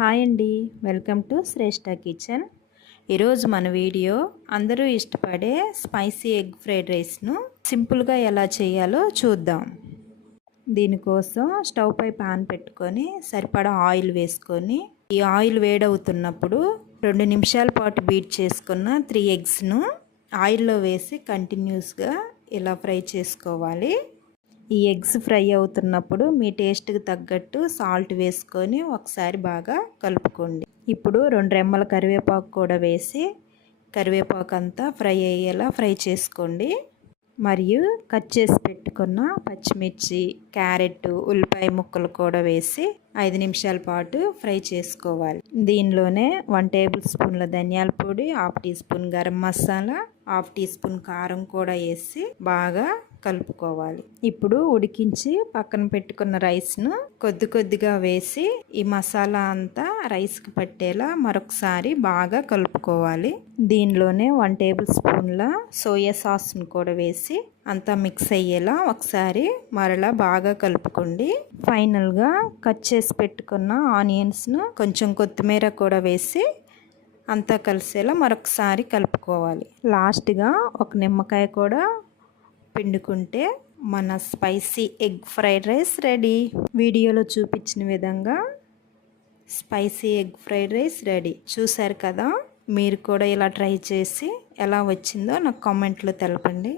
Hi అండి, welcome to Shreshtha kitchen. ఈరోజు మన వీడియో అందరూ ఇష్టపడే స్పైసీ ఎగ్ ఫ్రైడ్ రైస్ను సింపుల్గా ఎలా చేయాలో చూద్దాం. దీనికోసం స్టవ్ పై పాన్ పెట్టుకొని సరిపడా ఆయిల్ వేసుకొని ఈ ఆయిల్ వేడవుతున్నప్పుడు 2 నిమిషాల పాటు బీట్ చేసుకున్న 3 ఎగ్స్ను ఆయిల్లో వేసి కంటిన్యూస్గా ఇలా ఫ్రై చేసుకోవాలి. ఈ ఎగ్స్ ఫ్రై అవుతున్నప్పుడు మీ టేస్ట్కి తగ్గట్టు సాల్ట్ వేసుకొని ఒకసారి బాగా కలుపుకోండి. ఇప్పుడు 2 రెమ్మల కరివేపాకు కూడా వేసి కరివేపాకు అంతా ఫ్రై అయ్యేలా ఫ్రై చేసుకోండి. మరియు కట్ చేసి పెట్టుకున్న పచ్చిమిర్చి, క్యారెట్, ఉల్లిపాయ ముక్కలు కూడా వేసి 5 నిమిషాల పాటు ఫ్రై చేసుకోవాలి. దీనిలోనే 1 టేబుల్ స్పూన్ల ధనియాల పొడి, 1/2 teaspoon garam masala, 1/2 teaspoon కారం కూడా వేసి బాగా కలుపుకోవాలి. ఇప్పుడు ఉడికించి పక్కన పెట్టుకున్న రైస్ను కొద్దిగా వేసి ఈ మసాలా అంతా రైస్కి పట్టేలా మరొకసారి బాగా కలుపుకోవాలి. దీనిలోనే 1 టేబుల్ స్పూన్ల సోయా సాస్ను కూడా వేసి అంతా మిక్స్ అయ్యేలా ఒకసారి మరలా బాగా కలుపుకోండి. ఫైనల్గా కట్ చేసి పెట్టుకున్న ఆనియన్స్ను కొంచెం కొత్తిమీర కూడా వేసి అంతా కలిసేలా మరొకసారి కలుపుకోవాలి. లాస్ట్గా ఒక నిమ్మకాయ కూడా పిండుకుంటే మన spicy egg fried rice ready. వీడియోలో చూపించిన విధంగా spicy egg fried rice ready. చూసారు కదా, మీరు కూడా ఇలా ట్రై చేసి ఎలా వచ్చిందో నాకు కామెంట్లో తెలపండి.